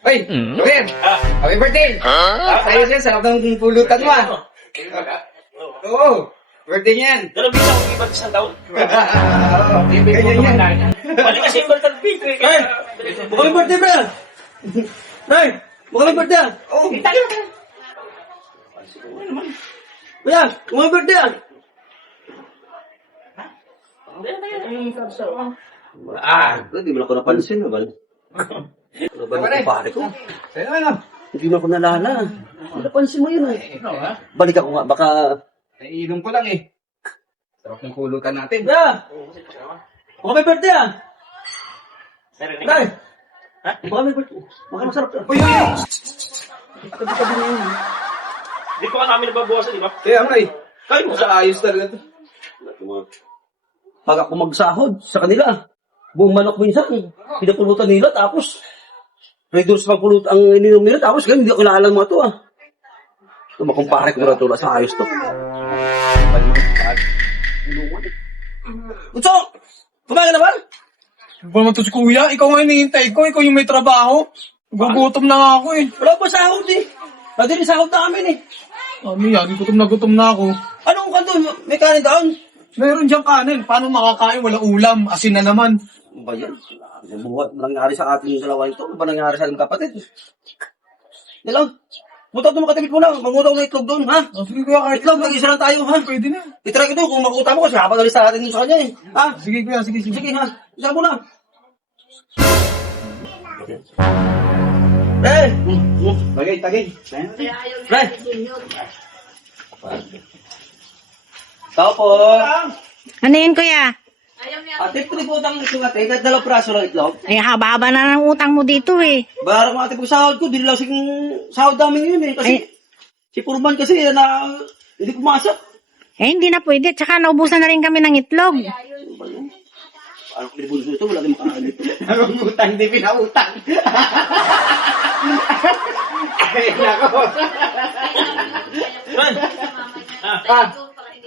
Ay, Joel! Happy birthday! Ayos yan, sarap ng pulutan mo ah. Oo, birthday niyan. Pero bisa ko iba't isang taon. Ganyan yan. Mali kasi yung birthday pink. Hey! Mukhang birthday, bro! Hey! Mukhang birthday! Oh, Kuya! Mukhang birthday! Hindi mo na ako napansin, ba? Ano ba Pare. ang pare ko? sa'yo ano? Hindi mo ako nalala. Napansin mo yun eh. Balik ako nga, baka... Naiinom ko lang eh. Sarap ng pulutan natin. Kuya! Mukhang birthday ah! Narinig? Tay! Mukhang birthday. Mukhang masarap ka. Uy, uy, uy! Tabi-tabi na yun. Di pa ka namin nababawasan, di ba? Kaya nga eh. Kaya mo sa ayos talaga to. Pag ako magsahod sa kanila, buong manok minsan, pinapulutan nila, tapos regulars pagpulut ang ininom nila, tapos ganyan, hindi ako naalang mga to ah. Ito, makumpare ko na to, sa ayos to. Utso! Kumain ka na ba? Ba naman to si kuya? Ikaw nga hinihintay ko. Ikaw yung may trabaho. Gugutom na nga ako eh. Wala pa sahod eh. Pwede rin sahod namin eh. Ano yan? Gutom na ako. Anong kanto? May kanin doon? Meron diyang kanin. Paano makakain? Wala ulam. Asin na naman. Ano ba yan? Ano ba nangyari sa ating salawa ito? Ano ba nangyari sa ating kapatid? Nilang, mutang ito makatipid mo na. Mangutang na itlog doon, ha? Oh, sige kuya, kahit Itlog, mag-isa lang tayo, ha? pwede na. Itry ko ito kung makuta mo kasi habang alis natin sa kanya eh. Ha? Sige kuya, sige. Sige ha, isa mo na. Eh! Tagay. Pre! Tao po! Ano yun, kuya? Ate, pwede po utang ito ate, kahit 2 praso lang itlog. Ay, haba-haba na ng utang mo dito eh. Barang mo ate, pag sahod ko, di lang sing sahod namin yun eh. Kasi, Ay. si Purman kasi na hindi pumasok. Eh, hindi na pwede. Tsaka naubusan na rin kami ng itlog. Ano ko binibulso ito, wala kang makakaan dito. Anong utang, di pinautang. Ay, nako.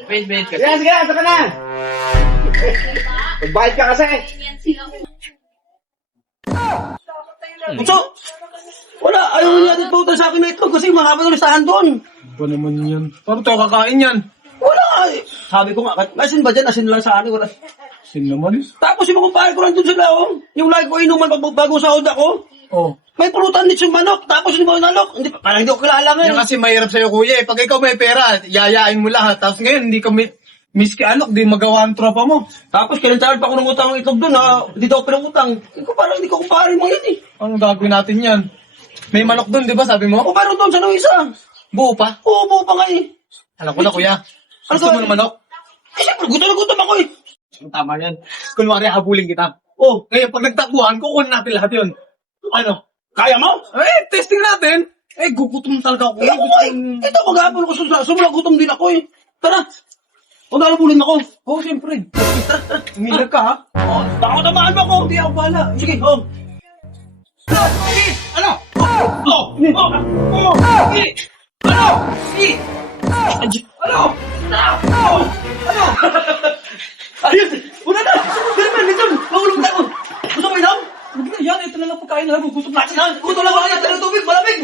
Wait kasi. Sige, asa ka na. Magbayad ka kasi. So, wala, ayaw niya din pautan sa akin na itlog kasi mahaba ng listahan doon. Ba naman yan? Paano tayo kakain yan? Wala nga eh. Sabi ko nga, asin ba dyan? Asin lang sa akin, wala. Sin naman. Tapos yung kumpare ko lang doon sila, oh. Yung lagi ko inuman bago sahod ako. Oh. May pulutan din yung manok, tapos hindi mo inalok. Hindi, parang hindi ko kilala Yan ngayon. kasi mahirap sa'yo kuya eh. Pag ikaw may pera, yayain mo lahat. Tapos ngayon, hindi ka miski alok, di magawa ang tropa mo. Tapos kinantahan pa ako ng utang ng itlog doon, ha. Hindi daw pinangutang. Parang hindi ko kumpare mo yan eh. Anong gagawin natin yan? May manok doon, di ba sabi mo? O meron doon sa nung isa. Buo pa? Oo, buo pa nga eh. Alam ko na kuya. Ano Gusto ba? mo ng manok? Eh, siyempre, gutom na gutom ako eh. Tama yan. Kunwari, habulin kita. Oh, Ngayon, pag nagtakbuhan, kukunin natin lahat yun. Ano? kaya mo? Eh, testing natin. Eh, gugutom talaga ako. Eh, ako nga eh. Ito, mag-aapon ko sa sumula, gutom din ako eh. Tara. Pag-alapulin ako. Oo, siyempre. Umilag ka, ha? Oh, baka tamaan mo ako. Hindi ako bahala. Sige, oh. Ano? Ayun! Una na! Dali man, Linton! Mahulog na ako! Gusto mo inom? Huwag na yan. Ito na lang pagkain na. Gugutom natin. Ah, gusto lang ako ng tubig, malamig!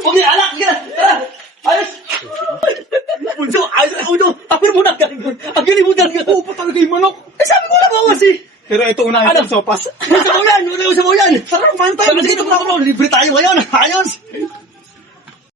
Huwag niya, alak! Sige na! Tara! Ayos! Bunso, ayos na ulo! Apir mo na! Ang galing mo talaga! Oo pa talaga yung manok. Eh, sabi ko lang ako kasi! Pero ito unahin Ano? ang sopas. Sa mo yan! Wala ko sa mo yan! Tara, kumain tayo! Sige, ito na ako! Libre tayo ngayon! Ayos!